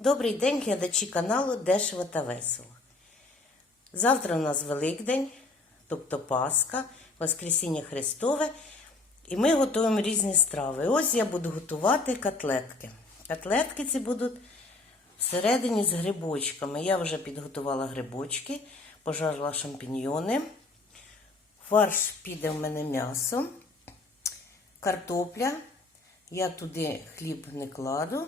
Добрий день, глядачі каналу Дешево та Весело. Завтра у нас Великдень, тобто Пасха, Воскресіння Христове. І ми готуємо різні страви. Ось я буду готувати котлетки. Котлетки ці будуть всередині з грибочками. Я вже підготувала грибочки, пожарила шампіньйони. Фарш піде в мене м'ясо, картопля. Я туди хліб не кладу.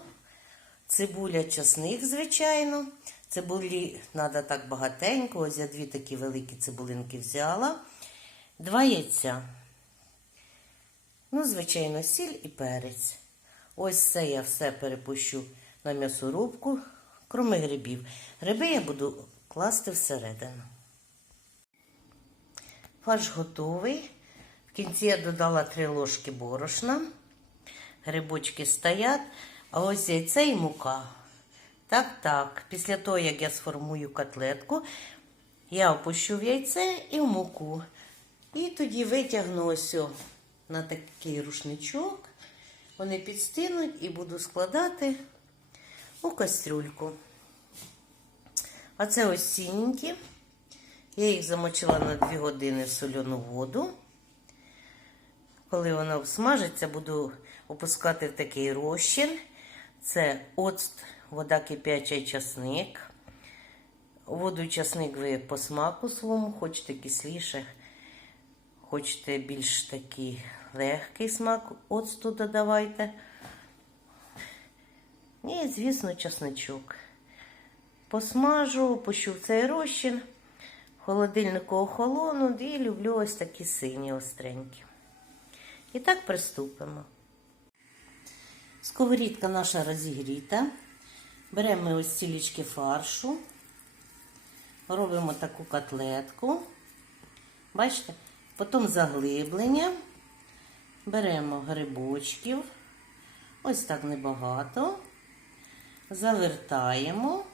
Цибуля, часник, звичайно. Цибулі треба так багатенько. Ось я дві такі великі цибулинки взяла. Два яйця. Ну, звичайно, сіль і перець. Ось це я все перепущу на м'ясорубку, кроме грибів. Гриби я буду класти всередину. Фарш готовий. В кінці я додала 3 ложки борошна. Грибочки стоять. А ось яйце і мука. Так, так. Після того, як я сформую котлетку, я опущу в яйце і в муку. І тоді витягну ось на такий рушничок. Вони підстинуть і буду складати у кастрюльку. А це ось сіненькі. Я їх замочила на 2 години в соляну воду. Коли вона обсмажиться, буду опускати в такий розчин. Це оцт, вода кип'яча і часник. Воду часник ви по смаку своєму, хочете кисліше, хочете більш такий легкий смак оцту додавайте. І, звісно, часничок. Посмажу, опущу в цей розчин. Холодильнику охолону і люблю ось такі сині остренькі. І так приступимо. Сковорідка наша розігріта. Беремо ось цілічки фаршу. Робимо таку котлетку. Бачите? Потім заглиблення. Беремо грибочків. Ось так небагато. Завертаємо.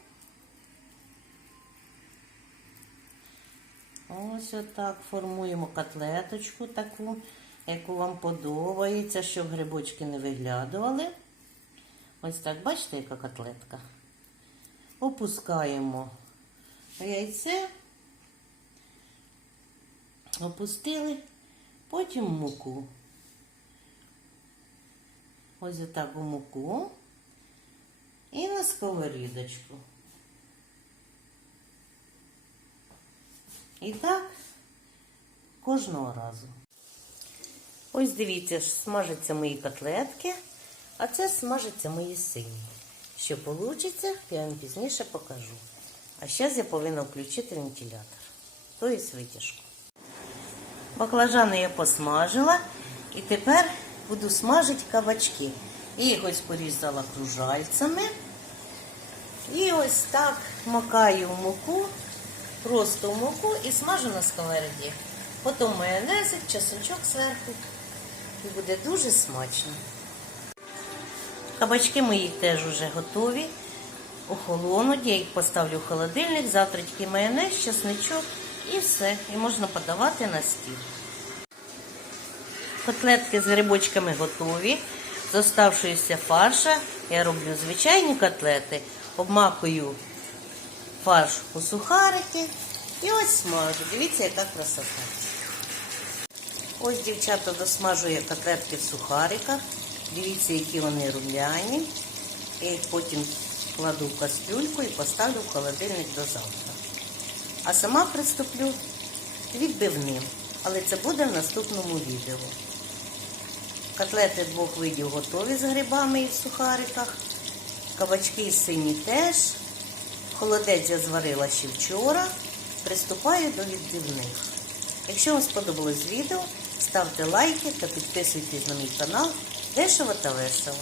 Ось отак формуємо котлеточку таку, яку вам подобається, щоб грибочки не виглядували. Ось так, бачите, яка котлетка. Опускаємо яйце, опустили, потім муку. Ось отак у муку і на сковорідочку. І так кожного разу. Ось дивіться, смажаться мої котлетки, а це смажаться мої сині. Що вийде, я вам пізніше покажу. А зараз я повинна включити вентилятор, тобто витяжку. Баклажани я посмажила і тепер буду смажити кабачки. Я їх ось порізала кружальцями. І ось так макаю в муку, просто в муку і смажу на сковороді. Потім майонезик, чесночок зверху. І буде дуже смачно. Кабачки мої теж вже готові. Охолонуть, я їх поставлю в холодильник, завтра тільки майонез, чесничок і все. І можна подавати на стіл. Котлетки з грибочками готові. З оставшоюся фарша я роблю звичайні котлети, обмакую фарш у сухарики і ось смажу. Дивіться, яка красота. Ось дівчата досмажує котлетки в сухариках. Дивіться, які вони рум'яні. Я їх потім кладу в кастрюльку і поставлю в холодильник до завтра. А сама приступлю відбивним. Але це буде в наступному відео. Котлети двох видів готові з грибами і в сухариках. Кабачки сині теж. Холодець я зварила ще вчора. Приступаю до відбивних. Якщо вам сподобалось відео, ставте лайки та підписуйтесь на мій канал Дешево та весело.